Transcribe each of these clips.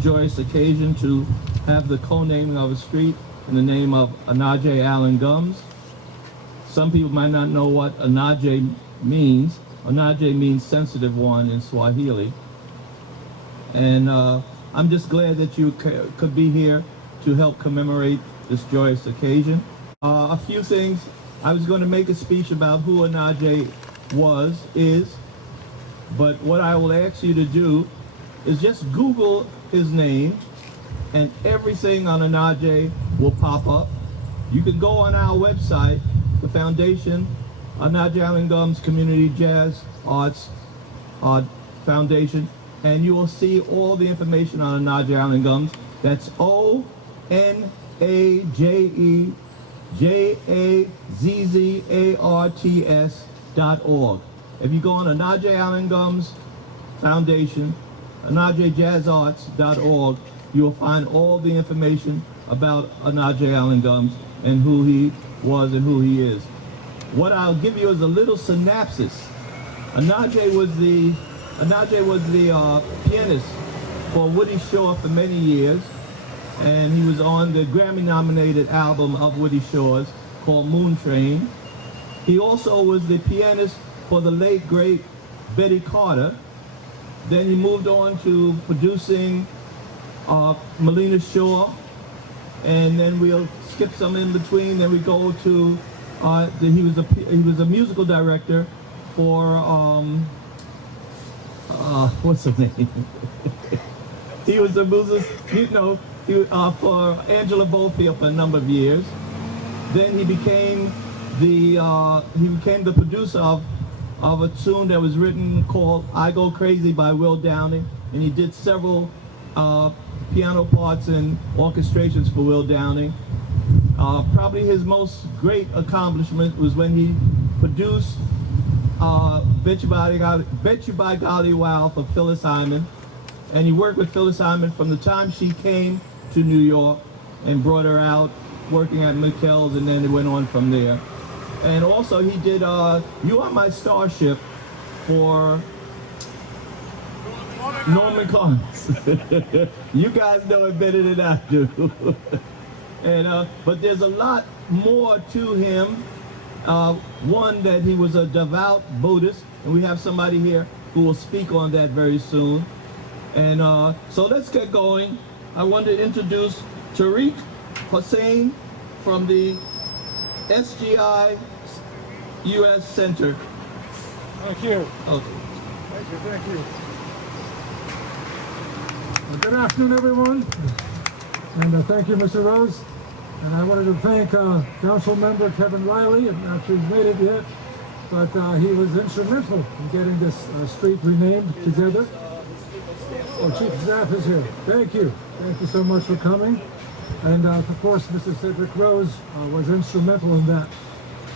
joyous occasion to have the co-naming of a street in the name of Onaje Allan Gumbs. Some people might not know what Onaje means. Onaje means sensitive one in Swahili. And I'm just glad that you could be here to help commemorate this joyous occasion. A few things. I was going to make a speech about who Onaje is, but what I will ask you to do is just Google his name, and everything on Onaje will pop up. You can go on our website, the foundation, Onaje Allan Gumbs Community Jazz Arts Foundation, and you will see all the information on Onaje Allan Gumbs. That's ONAJEJAZZARTS.org. If you go on Onaje Allan Gumbs Foundation, OnajeJazzArts.org, you will find all the information about Onaje Allan Gumbs and who he was and who he is. What I'll give you is a little synopsis. Onaje was the pianist for Woody Shaw for many years, and he was on the Grammy-nominated album of Woody Shaw's called Moon Train. He also was the pianist for the late, great Betty Carter. Then he moved on to producing Melina Shaw, and then we'll skip some in between. Then we go to he was a musical director for what's the name? He was a music, for Angela Bofield for a number of years. Then he became the producer of a tune that was written called "I Go Crazy" by Will Downing, and he did several piano parts and orchestrations for Will Downing. Probably his most great accomplishment was when he produced Bet You by Golly Wow for Phyllis Hyman, and he worked with Phyllis Hyman from the time she came to New York and brought her out working at McKell's, and then it went on from there. And also he did You Are My Starship for Norman Collins. You guys know it better than I do. And but there's a lot more to him. One, that he was a devout Buddhist, and we have somebody here who will speak on that very soon. And so let's get going. I want to introduce Tariq Hussain from the SGI U.S. Center. Thank you. Okay. Thank you. Well, good afternoon, everyone. And thank you, Mr. Rose. And I wanted to thank Council Member Kevin Riley. I'm not sure he's made it yet, but he was instrumental in getting this street renamed together. Oh, Chief of Staff is here. Thank you. Thank you so much for coming. And of course, Mr. Cedric Rose was instrumental in that.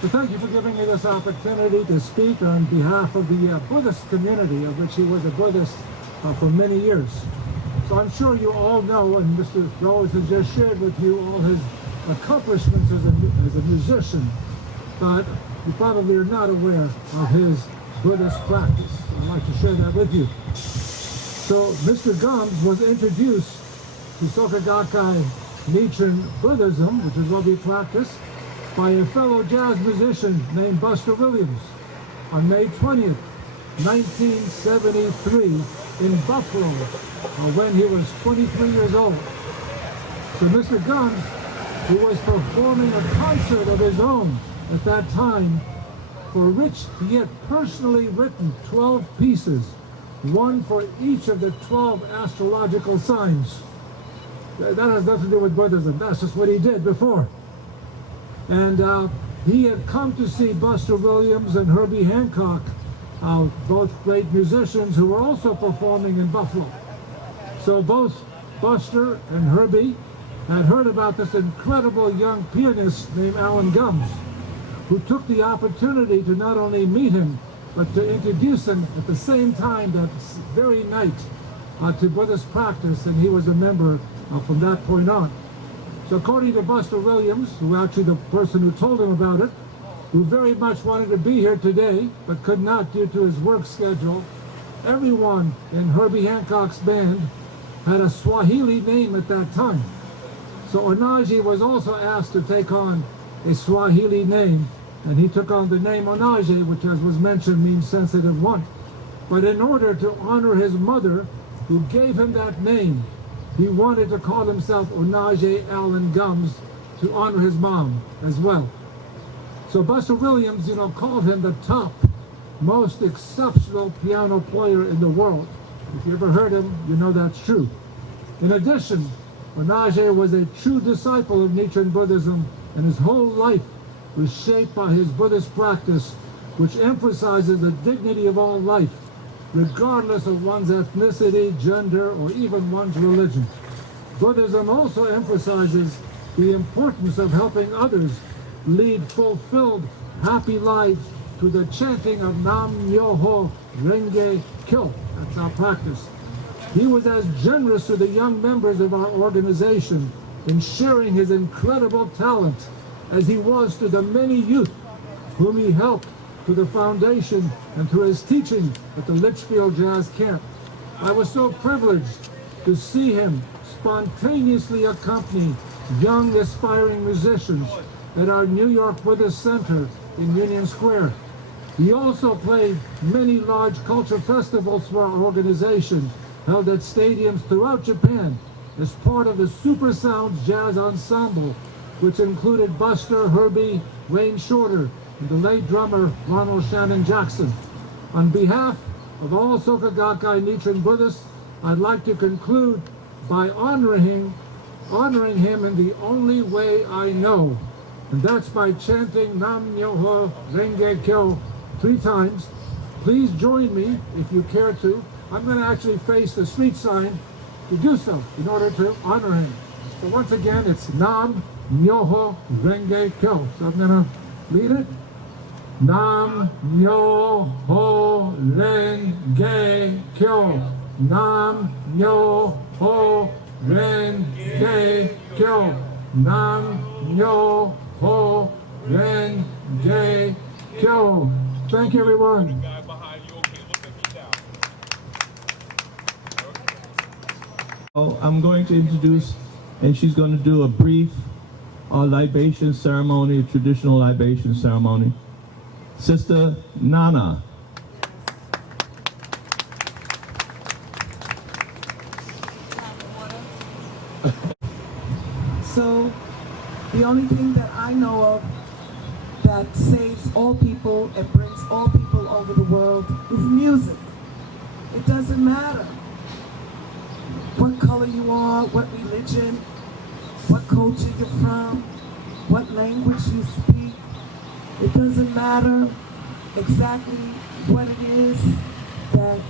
So thank you for giving me this opportunity to speak on behalf of the Buddhist community, of which he was a Buddhist for many years. So I'm sure you all know, and Mr. Rose has just shared with you all his accomplishments as a musician, but you probably are not aware of his Buddhist practice. So I'd like to share that with you. So Mr. Gumbs was introduced to Soka Gakkai Nichiren Buddhism, which is what we practice, by a fellow jazz musician named Buster Williams on May 20th, 1973 in Buffalo, when he was 23 years old. So Mr. Gumbs, who was performing a concert of his own at that time, for which he had personally written 12 pieces, one for each of the 12 astrological signs. That has nothing to do with Buddhism. That's just what he did before. And he had come to see Buster Williams and Herbie Hancock, both great musicians who were also performing in Buffalo. So both Buster and Herbie had heard about this incredible young pianist named Allan Gumbs, who took the opportunity to not only meet him, but to introduce him at the same time that very night to Buddhist practice, and he was a member from that point on. So according to Buster Williams, who actually the person who told him about it, who very much wanted to be here today, but could not due to his work schedule, everyone in Herbie Hancock's band had a Swahili name at that time. So Onaje was also asked to take on a Swahili name, and he took on the name Onaje, which, as was mentioned, means sensitive one. But in order to honor his mother, who gave him that name, he wanted to call himself Onaje Allan Gumbs to honor his mom as well. So Buster Williams, called him the top, most exceptional piano player in the world. If you ever heard him, you know that's true. In addition, Onaje was a true disciple of Nichiren Buddhism, and his whole life was shaped by his Buddhist practice, which emphasizes the dignity of all life, regardless of one's ethnicity, gender, or even one's religion. Buddhism also emphasizes the importance of helping others lead fulfilled, happy lives through the chanting of Nam Myoho Renge Kyo. That's our practice. He was as generous to the young members of our organization in sharing his incredible talent as he was to the many youth whom he helped through the foundation and through his teaching at the Litchfield Jazz Camp. I was so privileged to see him spontaneously accompany young aspiring musicians at our New York Buddhist Center in Union Square. He also played many large culture festivals for our organization, held at stadiums throughout Japan as part of the Super Sounds Jazz Ensemble, which included Buster, Herbie, Wayne Shorter, and the late drummer Ronald Shannon Jackson. On behalf of all Soka Gakkai Nichiren Buddhists, I'd like to conclude by honoring him in the only way I know, and that's by chanting Nam Myoho Renge Kyo 3 times. Please join me if you care to. I'm going to actually face the street sign to do so in order to honor him. So once again, it's Nam Myoho Renge Kyo. So I'm going to lead it. Nam Myoho Renge Kyo. Nam Myoho Renge Kyo. Nam Myoho Renge Kyo. Thank you, everyone. I'm going to introduce, and she's going to do a brief libation ceremony, a traditional libation ceremony. Sister Nana. So, the only thing that I know of that saves all people and brings all people over the world is music. It doesn't matter what color you are, what religion, what culture you're from, what language you speak. It doesn't matter exactly what it is that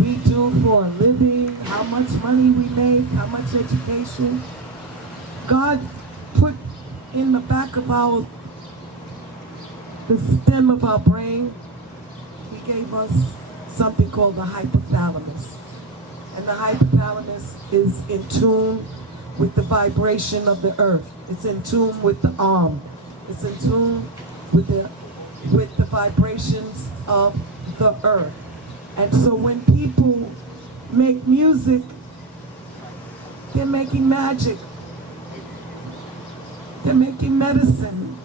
we do for a living, how much money we make, how much education. God put in the back of the stem of our brain, He gave us something called the hypothalamus. And the hypothalamus is in tune with the vibration of the earth. It's in tune with the arm. It's in tune with the vibrations of the earth. And so when people make music, they're making magic. They're making medicine.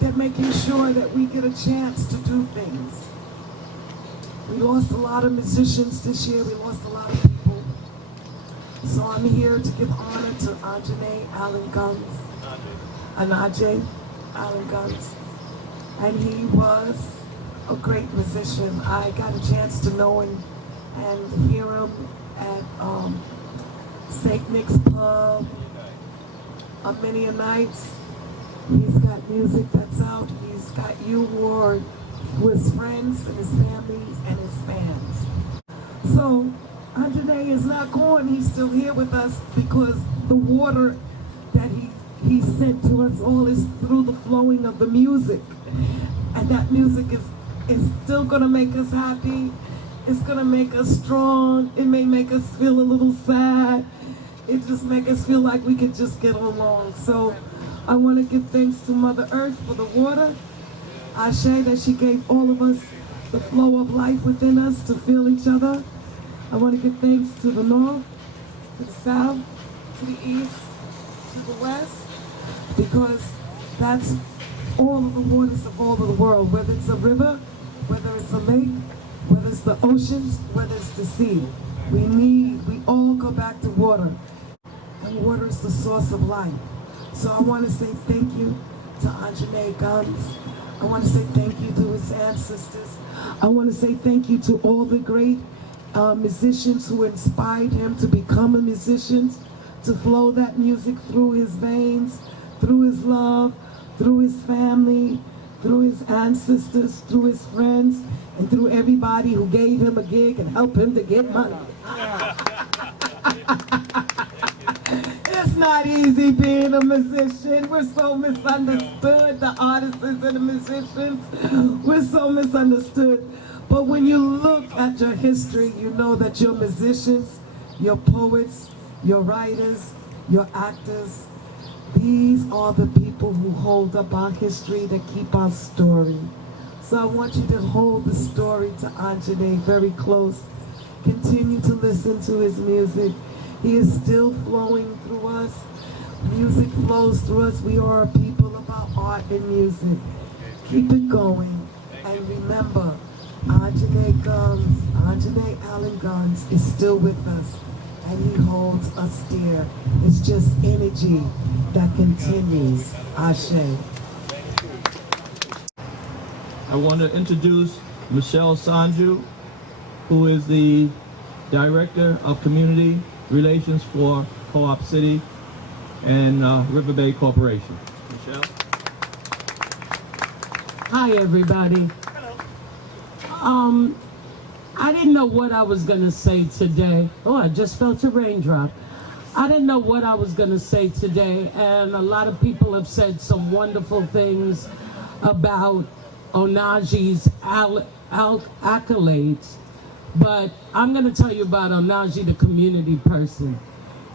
They're making sure that we get a chance to do things. We lost a lot of musicians this year. We lost a lot of people. So I'm here to give honor to Onaje Allan Gumbs. Onaje Allan Gumbs. And he was a great musician. I got a chance to know him and hear him at St. Nick's Pub on many a nights. He's got music that's out. He's got You Ward with his friends and his families and his fans. So Onaje is not gone. He's still here with us because the water that he sent to us all is through the flowing of the music. And that music is still gonna make us happy. It's gonna make us strong. It may make us feel a little sad. It just make us feel like we could just get along. So I want to give thanks to Mother Earth for the water. Ashe, that she gave all of us the flow of life within us to feel each other. I want to give thanks to the north, to the south, to the east, to the west, because that's all of the waters of all of the world, whether it's a river, whether it's a lake, whether it's the oceans, whether it's the sea. We all go back to water, and water is the source of life. So I want to say thank you to Onaje Gumbs. I want to say thank you to his ancestors. I want to say thank you to all the great musicians who inspired him to become a musician, to flow that music through his veins, through his love, through his family, through his ancestors, through his friends, and through everybody who gave him a gig and helped him to get money. It's not easy being a musician. We're so misunderstood, the artists and the musicians. We're so misunderstood. But when you look at your history, you know that you're musicians, you're poets, you're writers, you're actors. These are the people who hold up our history, that keep our story. So I want you to hold the story to Onaje very close. Continue to listen to his music. He is still flowing through us. Music flows through us. We are a people about art and music. Keep it going. And remember, Onaje Allan Gumbs is still with us, and he holds us dear. It's just energy that continues. Ashe. I want to introduce Michelle Sanju, who is the Director of Community Relations for Co-op City and River Bay Corporation. Michelle? Hi, everybody. I didn't know what I was going to say today. Oh, I just felt a raindrop. I didn't know what I was going to say today, and a lot of people have said some wonderful things about Onaje's accolades, but I'm going to tell you about Onaje, the community person.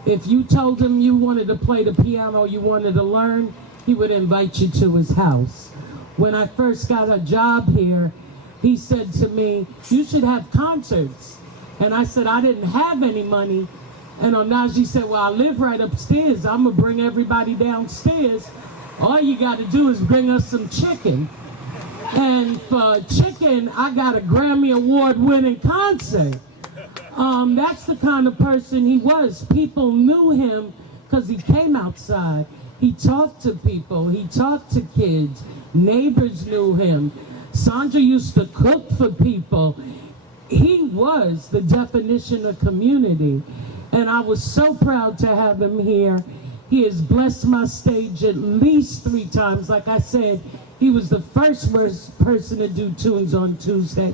If you told him you wanted to play the piano, you wanted to learn, he would invite you to his house. When I first got a job here, he said to me, you should have concerts. And I said, I didn't have any money. And Onaje said, well, I live right upstairs. I'm going to bring everybody downstairs. All you got to do is bring us some chicken. And for chicken, I got a Grammy Award-winning concert. That's the kind of person he was. People knew him because he came outside. He talked to people. He talked to kids. Neighbors knew him. Sandra used to cook for people. He was the definition of community. And I was so proud to have him here. He has blessed my stage at least 3 times. Like I said, he was the first person to do tunes on Tuesday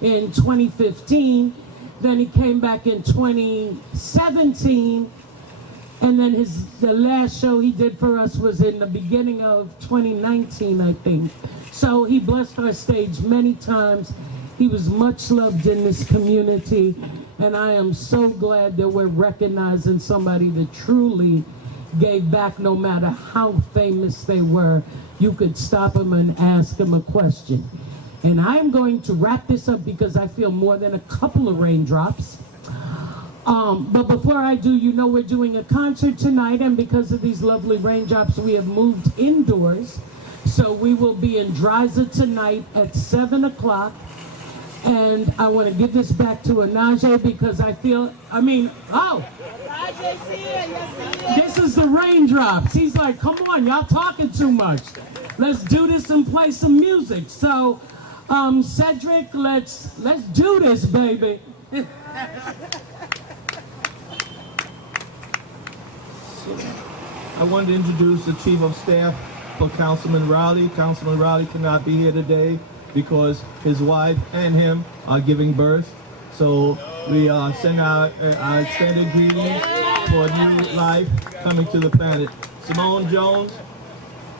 in 2015. Then he came back in 2017. And then the last show he did for us was in the beginning of 2019, I think. So he blessed our stage many times. He was much loved in this community. And I am so glad that we're recognizing somebody that truly gave back, no matter how famous they were. You could stop them and ask them a question. And I'm going to wrap this up because I feel more than a couple of raindrops. But before I do, you know we're doing a concert tonight, and because of these lovely raindrops, we have moved indoors. So we will be in Dreiser tonight at 7 o'clock. And I want to give this back to Onaje because I feel, Onaje's here, yes he is. this is the raindrops. He's like, come on, y'all talking too much. Let's do this and play some music. So, Cedric, let's do this, baby. I wanted to introduce the Chief of Staff for Councilman Riley. Councilman Riley cannot be here today because his wife and him are giving birth. So we send our extended greetings for a new life coming to the planet. Simone Jones,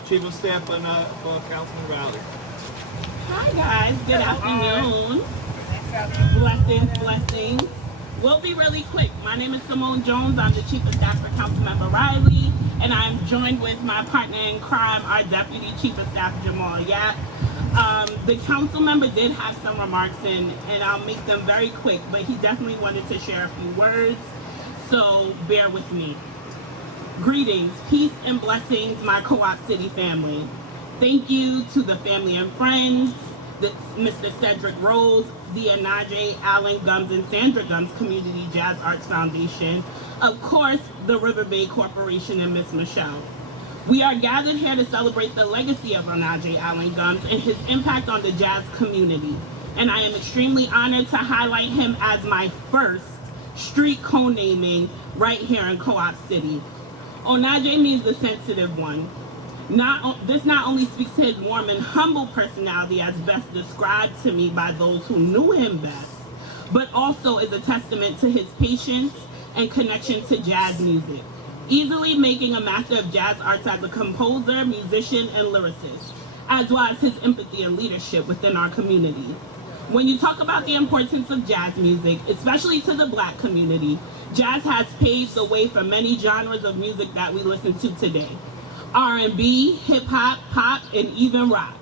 Chief of Staff for Councilman Riley. Hi guys, good afternoon. Blessings. We'll be really quick. My name is Simone Jones. I'm the Chief of Staff for Councilmember Riley, and I'm joined with my partner in crime, our Deputy Chief of Staff, Jamal Yap. The council member did have some remarks and I'll make them very quick, but he definitely wanted to share a few words, so bear with me. Greetings, peace and blessings, my Co-op City family. Thank you to the family and friends, Mr. Cedric Rose, the Onaje Allan Gumbs and Sandra Gumbs Community Jazz Arts Foundation, of course, the River Bay Corporation and Miss Michelle. We are gathered here to celebrate the legacy of Onaje Allan Gumbs and his impact on the jazz community. And I am extremely honored to highlight him as my first street co-naming right here in Co-op City. Onaje means the sensitive one. This not only speaks to his warm and humble personality as best described to me by those who knew him best, but also is a testament to his patience and connection to jazz music, easily making a master of jazz arts as a composer, musician, and lyricist, as well as his empathy and leadership within our community. When you talk about the importance of jazz music, especially to the Black community, jazz has paved the way for many genres of music that we listen to today. R&B, hip-hop, pop, and even rock.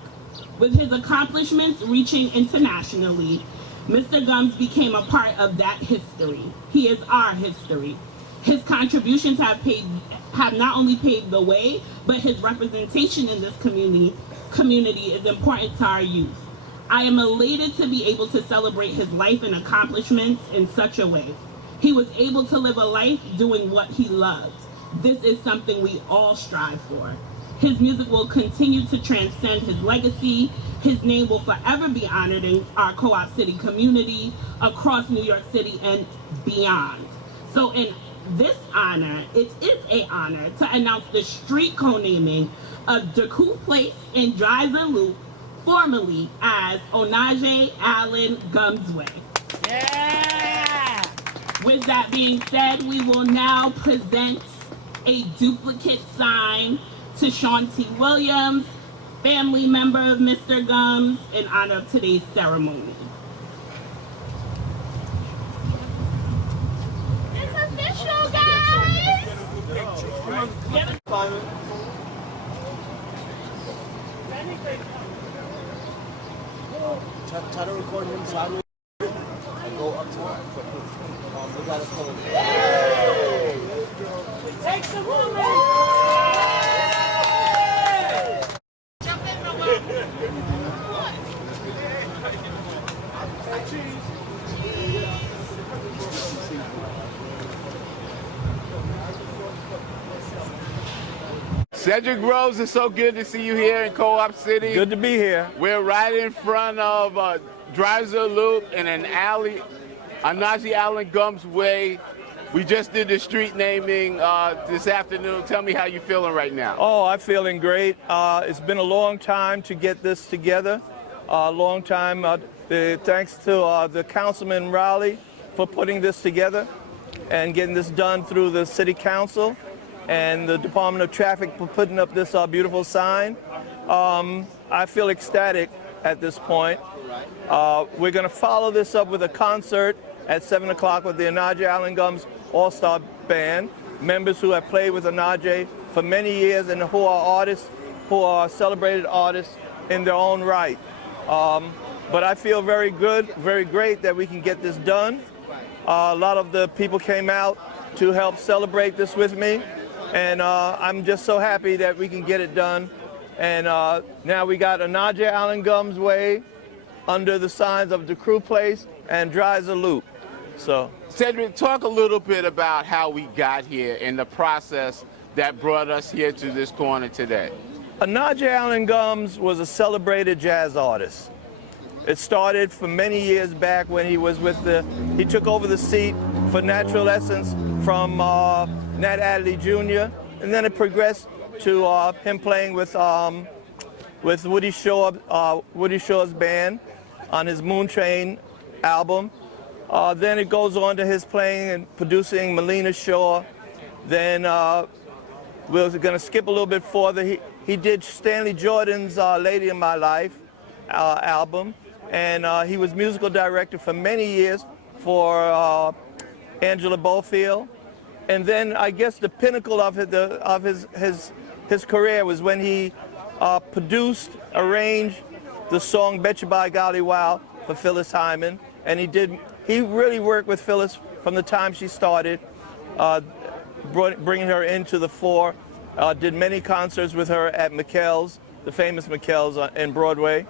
With his accomplishments reaching internationally, Mr. Gumbs became a part of that history. He is our history. His contributions have not only paved the way, but his representation in this community is important to our youth. I am elated to be able to celebrate his life and accomplishments in such a way. He was able to live a life doing what he loved. This is something we all strive for. His music will continue to transcend his legacy. His name will forever be honored in our Co-op City community, across New York City and beyond. So in this honor, it is an honor to announce the street co-naming of Decoud Place in Dreiser Loop, formerly as Onaje Allan Gumbs Way. Yeah! With that being said, we will now present a duplicate sign to Sean T. Williams, family member of Mr. Gumbs, in honor of today's ceremony. It's official, guys! Try to record him sideways and go up to him. We gotta pull him. Take some movement! Jump in the way. Cedric Rose, it's so good to see you here in Co-op City. Good to be here. We're right in front of Dreiser Loop in an alley, Onaje Allan Gumbs Way. We just did the street naming this afternoon. Tell me how you're feeling right now. Oh, I'm feeling great. It's been a long time to get this together. A long time. Thanks to the councilman Raleigh for putting this together and getting this done through the city council and the Department of Traffic for putting up this beautiful sign. I feel ecstatic at this point. We're going to follow this up with a concert at 7 o'clock with the Onaje Allan Gumbs All-Star Band, members who have played with Onaje for many years and who are artists, who are celebrated artists in their own right. But I feel very good, very great that we can get this done. A lot of the people came out to help celebrate this with me, and I'm just so happy that we can get it done. And now we got Onaje Allan Gumbs Way under the signs of Decoud Place and Dreiser Loop. So, Cedric, talk a little bit about how we got here and the process that brought us here to this corner today. Onaje Allan Gumbs was a celebrated jazz artist. It started for many years back when he was he took over the seat for Natural Essence from Nat Adderley Jr., and then it progressed to him playing with Woody Shaw's band on his Moon Train album. Then it goes on to his playing and producing Melina Shaw. Then we're going to skip a little bit further. He did Stanley Jordan's Lady in My Life album, and he was musical director for many years for Angela Bofield. And then I guess the pinnacle of his career was when he produced, arranged, the song "Bet You by Golly Wow" for Phyllis Hyman, and he really worked with Phyllis from the time she started, bringing her into the fore. Did many concerts with her at McKell's, the famous McKell's in Broadway.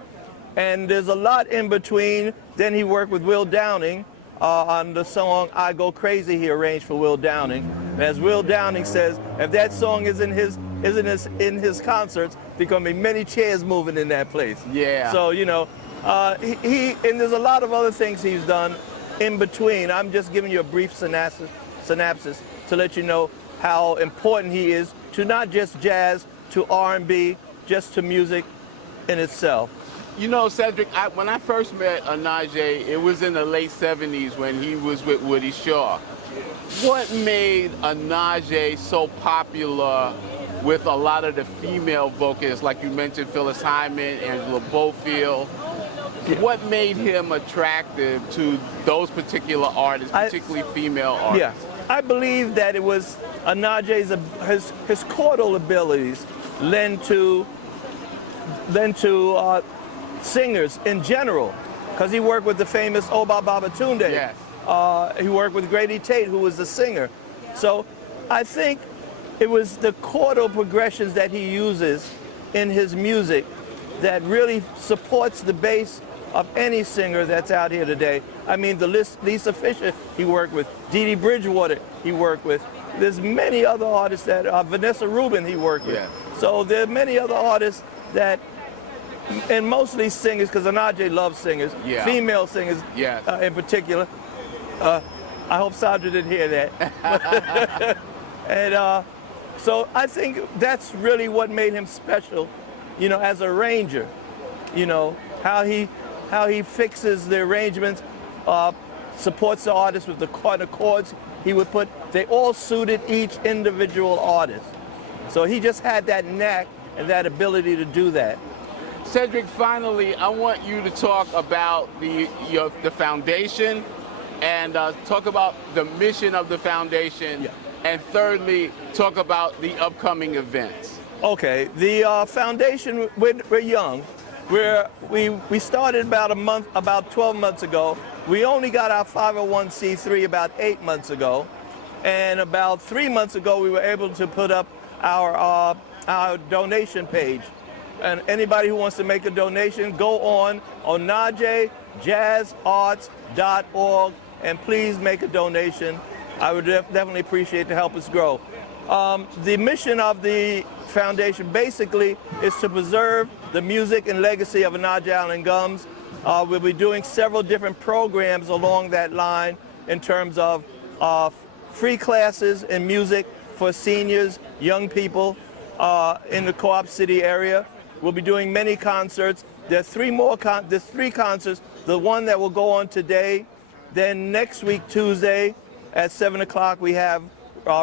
And there's a lot in between. Then he worked with Will Downing on the song "I Go Crazy" he arranged for Will Downing. And as Will Downing says, if that song is in his concerts, there's going to be many chairs moving in that place. Yeah. So, you know, and there's a lot of other things he's done in between. I'm just giving you a brief synopsis to let you know how important he is to not just jazz, to R&B, just to music in itself. You know, Cedric, when I first met Onaje, it was in the late 70s when he was with Woody Shaw. What made Onaje so popular with a lot of the female vocalists, like you mentioned, Phyllis Hyman, Angela Bofield? What made him attractive to those particular artists, particularly female artists? Yeah, I believe that it was Onaje's his chordal abilities lend to singers in general, because he worked with the famous Oba Babatunde. Yes. He worked with Grady Tate, who was the singer. So I think it was the chordal progressions that he uses in his music that really supports the bass of any singer that's out here today. I mean, Lisa Fisher he worked with, Dee Dee Bridgewater he worked with. There's many other artists that, Vanessa Rubin he worked with. Yeah. So there are many other artists that, and mostly singers, because Onaje loves singers, yeah. Female singers in particular. I hope Sandra didn't hear that. And so I think that's really what made him special, you know, as an arranger. You know, how he fixes the arrangements, supports the artist with the chords he would put. They all suited each individual artist. So he just had that knack and that ability to do that. Cedric, finally, I want you to talk about the foundation and talk about the mission of the foundation. Yeah. And thirdly, talk about the upcoming events. Okay, the foundation, we're young. We started about 12 months ago. We only got our 501c3 about 8 months ago. And about 3 months ago, we were able to put up our donation page. And anybody who wants to make a donation, go on onajejazzarts.org and please make a donation. I would definitely appreciate to help us grow. The mission of the foundation basically is to preserve the music and legacy of Onaje Allan Gumbs. We'll be doing several different programs along that line in terms of free classes in music for seniors, young people in the Co-op City area. We'll be doing many concerts. There's three concerts. The one that will go on today. Then next week, Tuesday, at 7 o'clock, we have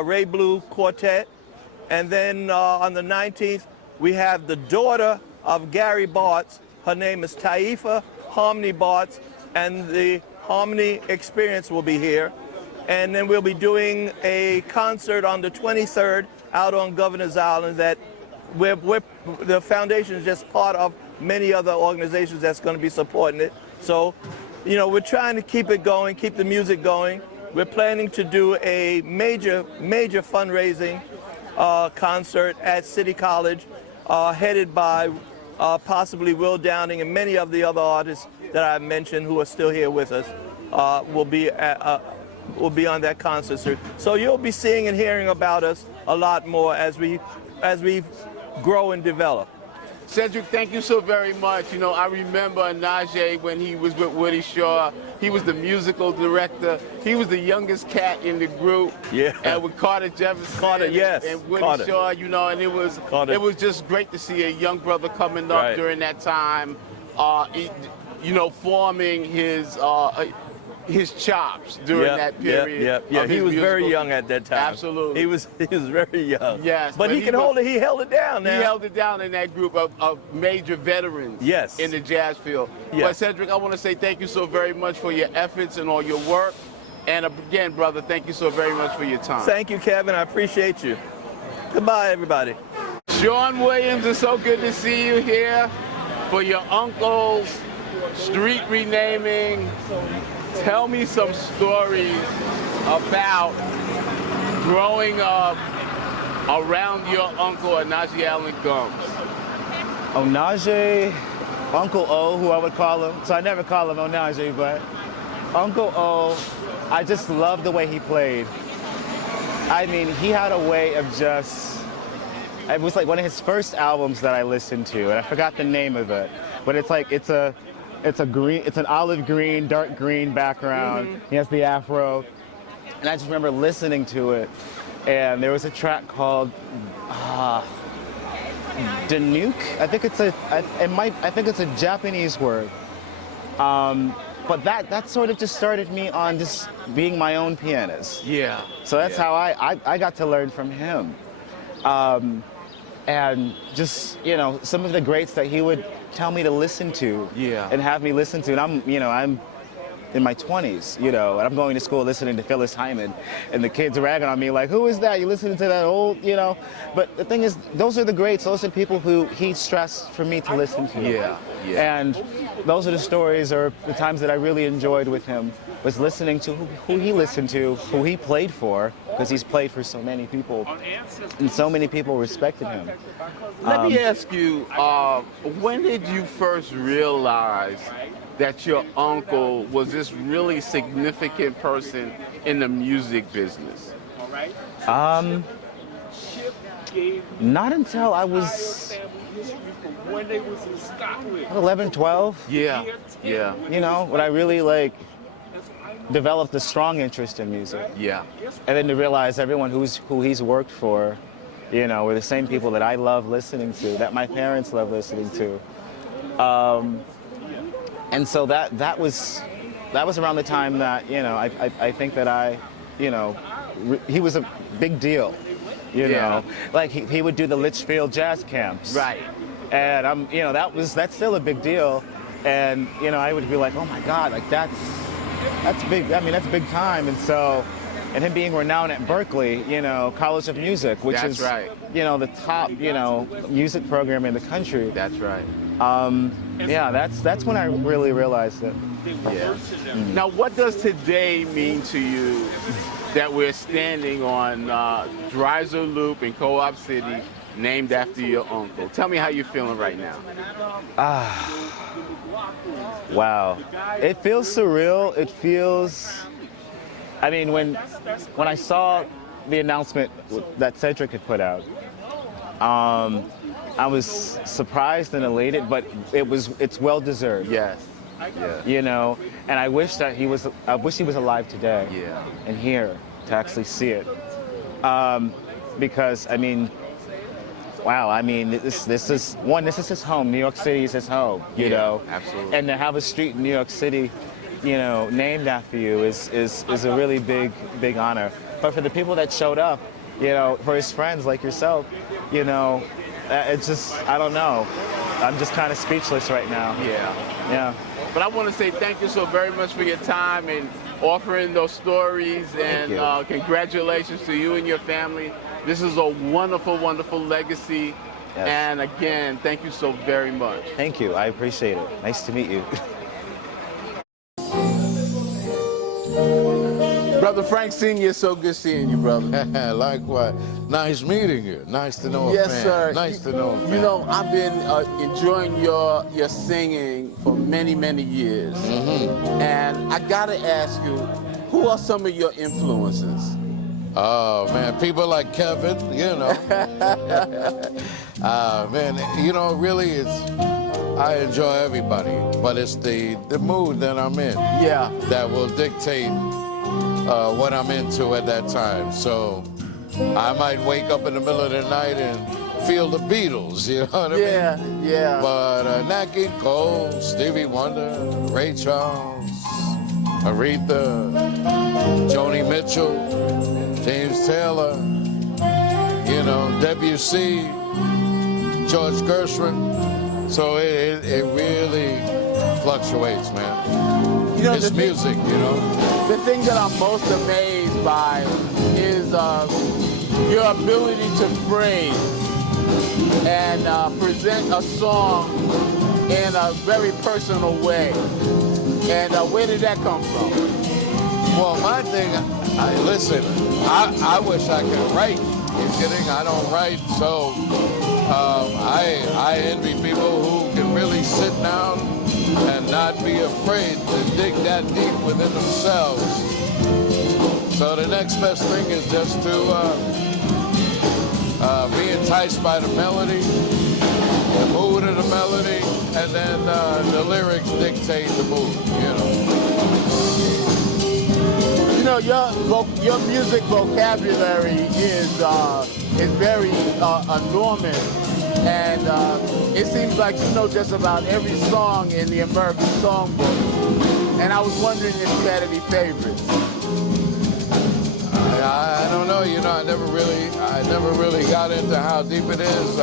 Ray Blue Quartet. And then on the 19th, we have the daughter of Gary Bartz. Her name is Taifa Harmony Bartz, and the Harmony Experience will be here. And then we'll be doing a concert on the 23rd out on Governor's Island that the foundation is just part of many other organizations that's going to be supporting it. So, you know, we're trying to keep it going, keep the music going. We're planning to do a major fundraising concert at City College, headed by possibly Will Downing and many of the other artists that I've mentioned who are still here with us will be on that concert. So you'll be seeing and hearing about us a lot more as we grow and develop. Cedric, thank you so very much. You know, I remember Onaje when he was with Woody Shaw. He was the musical director. He was the youngest cat in the group. Yeah. And with Carter Jefferson and Woody Shaw, you know, and it was just great to see a young brother coming up during that time, you know, forming his chops during that period. Yeah. He was very young at that time. Absolutely. He was very young. Yes. But he held it down now. He held it down in that group of major veterans in the jazz field. Yes. But Cedric, I want to say thank you so very much for your efforts and all your work. And again, brother, thank you so very much for your time. Thank you, Kevin. I appreciate you. Goodbye, everybody. Sean Williams, it's so good to see you here. for your uncle's street renaming. Tell me some stories about growing up around your uncle, Onaje Allan Gumbs. Onaje, Uncle O, who I would call him. So I never call him Onaje, but Uncle O, I just love the way he played. I mean, he had a way of just, it was like one of his first albums that I listened to, and I forgot the name of it, but it's like, it's an olive green, dark green background. Mm-hmm. He has the afro, and I just remember listening to it, and there was a track called Danuk. I think it's a Japanese word. But that sort of just started me on just being my own pianist. Yeah. So that's how I got to learn from him. And just, you know, some of the greats that he would tell me to listen to. Yeah. And have me listen to. And I'm in my 20s, you know, and I'm going to school listening to Phyllis Hyman, and the kids ragging on me like, who is that? You listening to that old, you know? But the thing is, those are the greats. Those are the people who he stressed for me to listen to. Yeah, yeah. And those are the stories or the times that I really enjoyed with him, was listening to who he listened to, who he played for, because he's played for so many people, and so many people respected him. Let me ask you, when did you first realize that your uncle was this really significant person in the music business? Not until I was 11, 12. Yeah, yeah. You know, when I really like developed a strong interest in music. Yeah. And then to realize everyone who he's worked for, you know, were the same people that I love listening to, that my parents love listening to. And so that was around the time that, you know, I think that he was a big deal, you know. Like he would do the Litchfield jazz camps. Right. And that's still a big deal. And, you know, I would be like, oh my God, like that's big. I mean, that's big time. And so, and him being renowned at Berkeley, you know, College of Music, which is, you know, the top, you know, music program in the country. That's right. Yeah, that's when I really realized it. Yeah. Now, what does today mean to you that we're standing on Dreiser Loop in Co-op City, named after your uncle? Tell me how you're feeling right now. Wow. It feels surreal. It feels, I mean, when I saw the announcement that Cedric had put out, I was surprised and elated, but it's well deserved. Yes. Yeah. You know, and I wish he was alive today. Yeah. And here to actually see it. Because I mean, wow, I mean, this is his home. New York City is his home, you know. Absolutely. And to have a street in New York City, you know, named after you is a really big honor. But for the people that showed up, you know, for his friends like yourself, you know, it's just, I don't know. I'm just kind of speechless right now. Yeah. Yeah. But I want to say thank you so very much for your time and offering those stories, and congratulations to you and your family. This is a wonderful, wonderful legacy. Yes. And again, thank you so very much. Thank you. I appreciate it. Nice to meet you. Brother Frank Sr., so good seeing you, brother. Likewise. Nice meeting you. Nice to know a fan. Yes, sir. Nice to know a fan. You know, I've been enjoying your singing for many, many years. Mm-hmm. And I got to ask you, who are some of your influences? Oh, man, people like Kevin, you know. Man, you know, really, I enjoy everybody, but it's the mood that I'm in that will dictate what I'm into at that time. So I might wake up in the middle of the night and feel the Beatles, you know what I mean? Yeah. But Nat King Cole, Stevie Wonder, Ray Charles, Aretha, Joni Mitchell, James Taylor, you know, Debussy, George Gershwin. So it really fluctuates, man. You know, it's music, you know. The thing that I'm most amazed by is your ability to phrase and present a song in a very personal way. And where did that come from? Well, my thing, listen, I wish I could write. You kidding? I don't write, so I envy people who can really sit down and not be afraid to dig that deep within themselves. So the next best thing is just to be enticed by the melody, the mood of the melody, and then the lyrics dictate the mood, you know. You know, your music vocabulary is very enormous, and it seems like you know just about every song in the American Songbook. And I was wondering if you had any favorites. I don't know, you know, I never really got into how deep it is.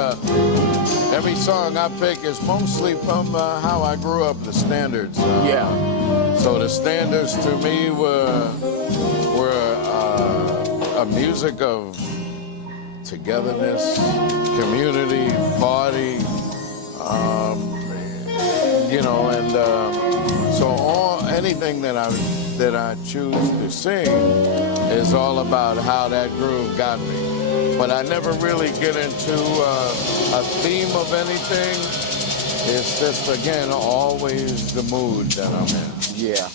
Every song I pick is mostly from how I grew up, the standards. So the standards to me were a music of togetherness, community, party, you know, and so anything that I choose to sing is all about how that groove got me. But I never really get into a theme of anything. It's just, again, always the mood that I'm in. Yeah.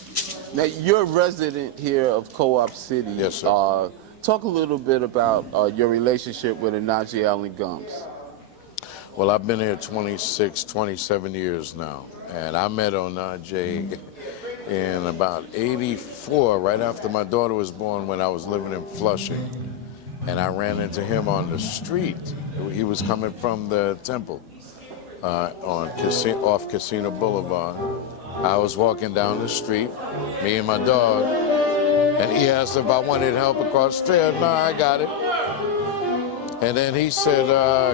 Now, you're a resident here of Co-op City. Yes, sir. Talk a little bit about your relationship with Onaje Allan Gumbs. Well, I've been here 27 years now. And I met Onaje in about '84, right after my daughter was born, when I was living in Flushing. And I ran into him on the street. He was coming from the temple off Casino Boulevard. I was walking down the street, me and my dog, and he asked if I wanted help across the street. No, I got it. And then he said,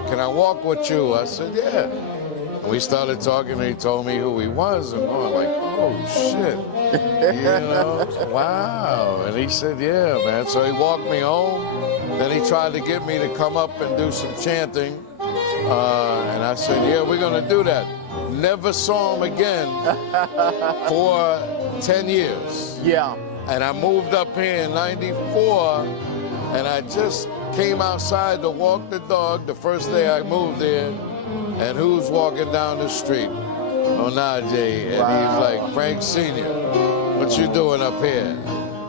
can I walk with you? I said, yeah. And we started talking, and he told me who he was, and I'm like, oh, shit. You know, wow. And he said, yeah, man. So he walked me home. Then he tried to get me to come up and do some chanting. And I said, yeah, we're going to do that. Never saw him again for 10 years. Yeah. And I moved up here in '94, and I just came outside to walk the dog the first day I moved here. And who's walking down the street? Onaje. And he's like, Frank Sr., what you doing up here?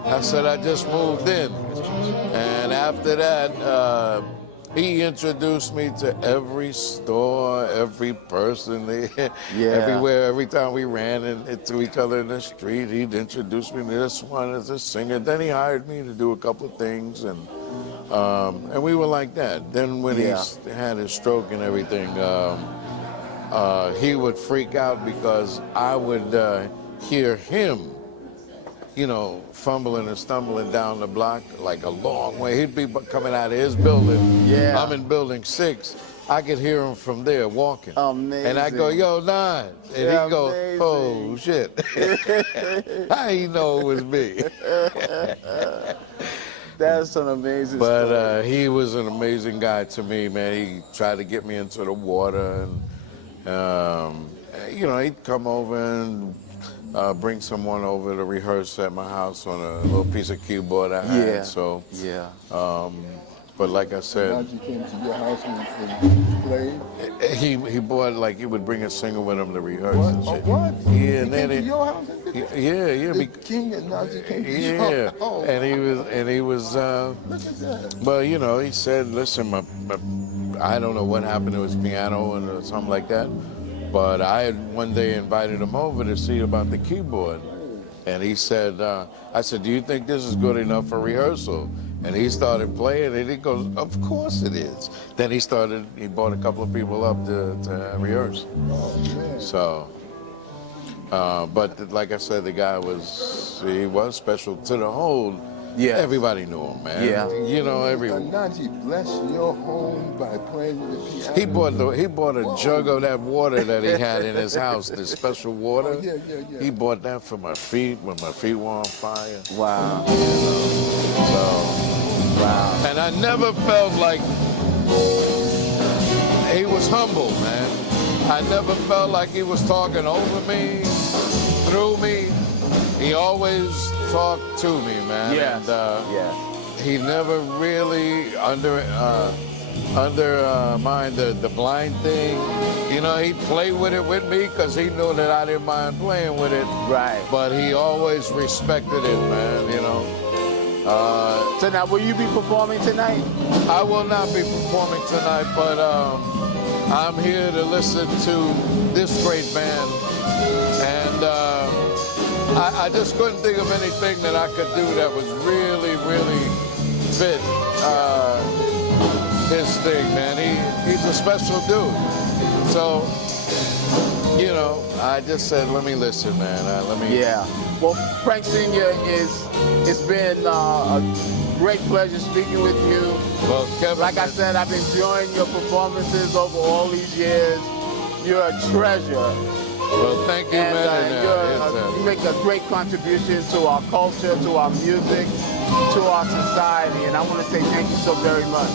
I said, I just moved in. And after that, he introduced me to every store, every person, everywhere. Every time we ran into each other in the street, he'd introduce me to this one as a singer. Then he hired me to do a couple of things, and we were like that. Then when he had his stroke and everything, he would freak out because I would hear him, you know, fumbling and stumbling down the block like a long way. He'd be coming out of his building. Yeah. I'm in building 6. I could hear him from there walking. Amazing. And I go, yo, Nine. And he'd go, oh, shit. How he know it was me? That's an amazing story. But he was an amazing guy to me, man. He tried to get me into the water. And, you know, he'd come over and bring someone over to rehearse at my house on a little piece of keyboard I had. Yeah. So, but like I said, He came to your house and played? he bought, like, he would bring a singer with him to rehearse and shit. What? Yeah, He and then came to your house? yeah. The King and Nazi came to your house? Oh. And he was, Look at that. but you know, he said, listen, I don't know what happened to his piano or something like that, but I had one day invited him over to see about the keyboard. And he said, I said, do you think this is good enough for rehearsal? And he started playing, and he goes, of course it is. Then he brought a couple of people up to rehearse. So, but like I said, the guy was special to the whole. Yeah. Everybody knew him, man. Yeah. You know, everyone. Onaje blessed your home by playing the piano. He bought a jug of that water that he had in his house, the special water. Oh, yeah. He bought that for my feet when my feet were on fire. Wow. You know, so, wow. And I never felt like he was humble, man. I never felt like he was talking over me, through me. He always talked to me, man. Yes. And he never really undermined the blind thing. You know, he'd play with it with me because he knew that I didn't mind playing with it. Right. But he always respected it, man, you know. So now, will you be performing tonight? I will not be performing tonight, but I'm here to listen to this great band. And I just couldn't think of anything that I could do that was really, really fit his thing, man. He's a special dude. So, you know, I just said, let me listen, man. Let me. Yeah. Well, Frank Sr., it's been a great pleasure speaking with you. Well, Kevin, like I said, I've been enjoying your performances over all these years. You're a treasure. Well, thank you, and, man. You make a great contribution to our culture, to our music, to our society, and I want to say thank you so very much.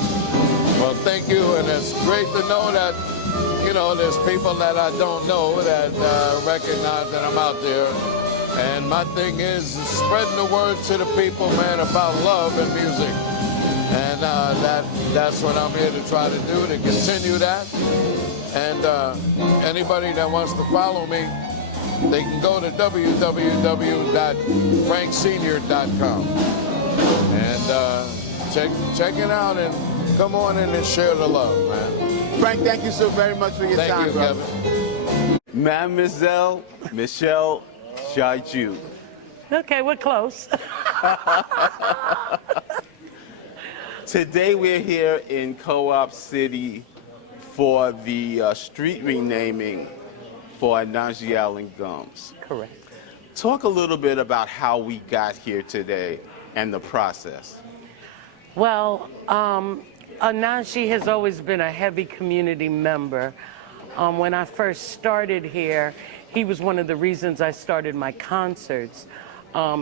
Well, thank you, and it's great to know that, you know, there's people that I don't know that recognize that I'm out there. And my thing is spreading the word to the people, man, about love and music. And that's what I'm here to try to do, to continue that. And anybody that wants to follow me, they can go to www.franksenior.com and check it out and come on in and share the love, man. Frank, thank you so very much for your time, Thank you, brother. Kevin. Mademoiselle Michelle Jaiju. Okay, we're close. Today we're here in Co-op City for the street renaming for Onaje Allan Gumbs. Correct. Talk a little bit about how we got here today and the process. Well, Onaje has always been a heavy community member. When I first started here, he was one of the reasons I started my concerts.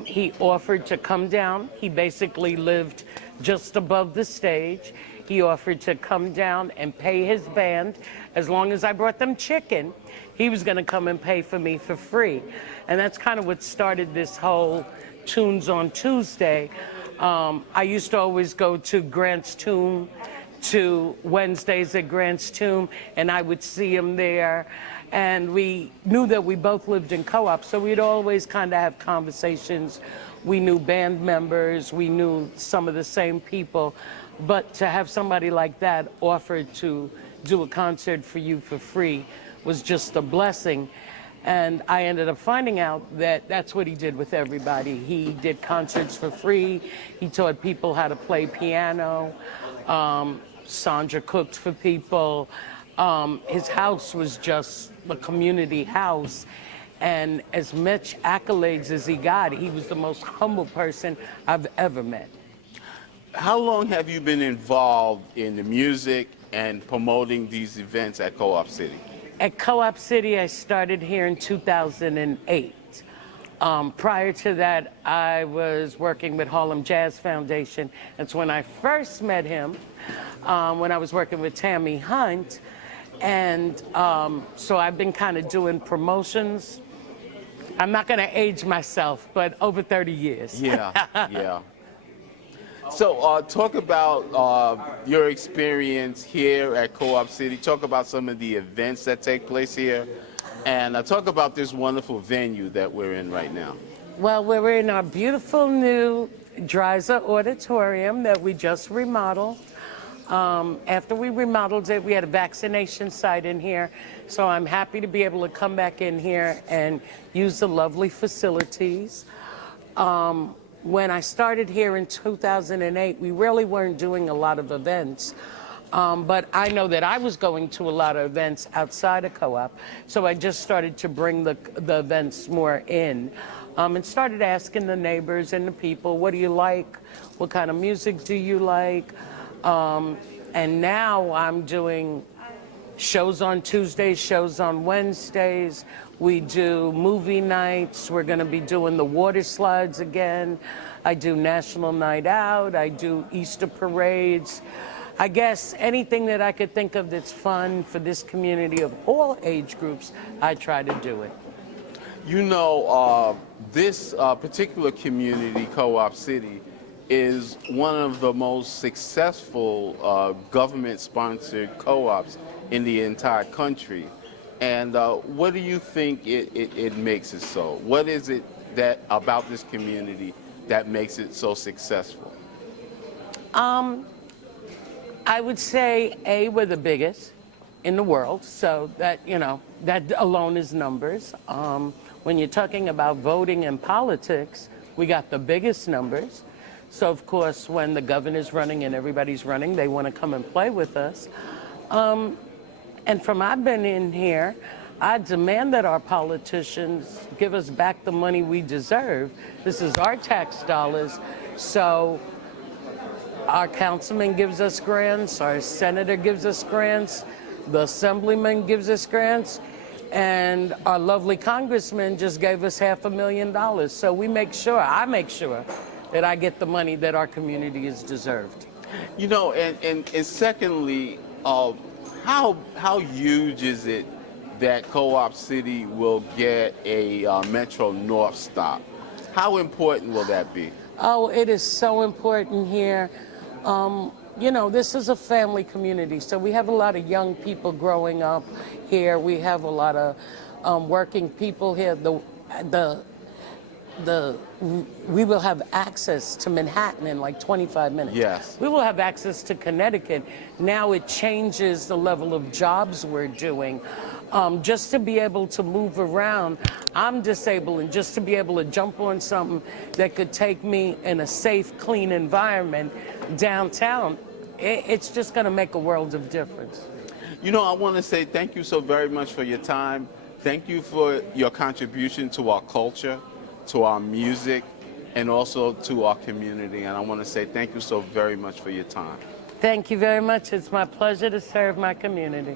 He offered to come down. He basically lived just above the stage. He offered to come down and pay his band. As long as I brought them chicken, he was going to come and pay for me for free. And that's kind of what started this whole Tunes on Tuesday. I used to always go to Grant's Tomb, to Wednesdays at Grant's Tomb, and I would see him there. And we knew that we both lived in Co-op, so we'd always kind of have conversations. We knew band members, we knew some of the same people, but to have somebody like that offer to do a concert for you for free was just a blessing. And I ended up finding out that that's what he did with everybody. He did concerts for free. He taught people how to play piano. Sandra cooked for people. His house was just a community house. And as much accolades as he got, he was the most humble person I've ever met. How long have you been involved in the music and promoting these events at Co-op City? At Co-op City, I started here in 2008. Prior to that, I was working with Harlem Jazz Foundation. That's when I first met him, when I was working with Tammy Hunt. And so I've been kind of doing promotions. I'm not going to age myself, but over 30 years. Yeah, yeah. So talk about your experience here at Co-op City. Talk about some of the events that take place here. And talk about this wonderful venue that we're in right now. Well, we're in our beautiful new Dreiser Auditorium that we just remodeled. After we remodeled it, we had a vaccination site in here. So I'm happy to be able to come back in here and use the lovely facilities. When I started here in 2008, we really weren't doing a lot of events. But I know that I was going to a lot of events outside of Co-op, so I just started to bring the events more in. And started asking the neighbors and the people, what do you like? What kind of music do you like? And now I'm doing shows on Tuesdays, shows on Wednesdays. We do movie nights. We're going to be doing the water slides again. I do National Night Out. I do Easter parades. I guess anything that I could think of that's fun for this community of all age groups, I try to do it. You know, this particular community, Co-op City, is one of the most successful government-sponsored co-ops in the entire country. And what do you think it makes it so? What is it that about this community that makes it so successful? I would say, we're the biggest in the world, so that, you know, that alone is numbers. When you're talking about voting and politics, we got the biggest numbers. So, of course, when the governor's running and everybody's running, they want to come and play with us. And from I've been in here, I demand that our politicians give us back the money we deserve. This is our tax dollars, so our councilman gives us grants, our senator gives us grants, the assemblyman gives us grants, and our lovely congressman just gave us $500,000. So we make sure, I make sure, that I get the money that our community is deserved. You know, and secondly, how huge is it that Co-op City will get a Metro North stop? How important will that be? Oh, it is so important here. You know, this is a family community, so we have a lot of young people growing up here. We have a lot of working people here. We will have access to Manhattan in like 25 minutes. Yes. We will have access to Connecticut. Now it changes the level of jobs we're doing. Just to be able to move around, I'm disabled, and just to be able to jump on something that could take me in a safe, clean environment downtown, it's just going to make a world of difference. You know, I want to say thank you so very much for your time. Thank you for your contribution to our culture, to our music, and also to our community. And I want to say thank you so very much for your time. Thank you very much. It's my pleasure to serve my community.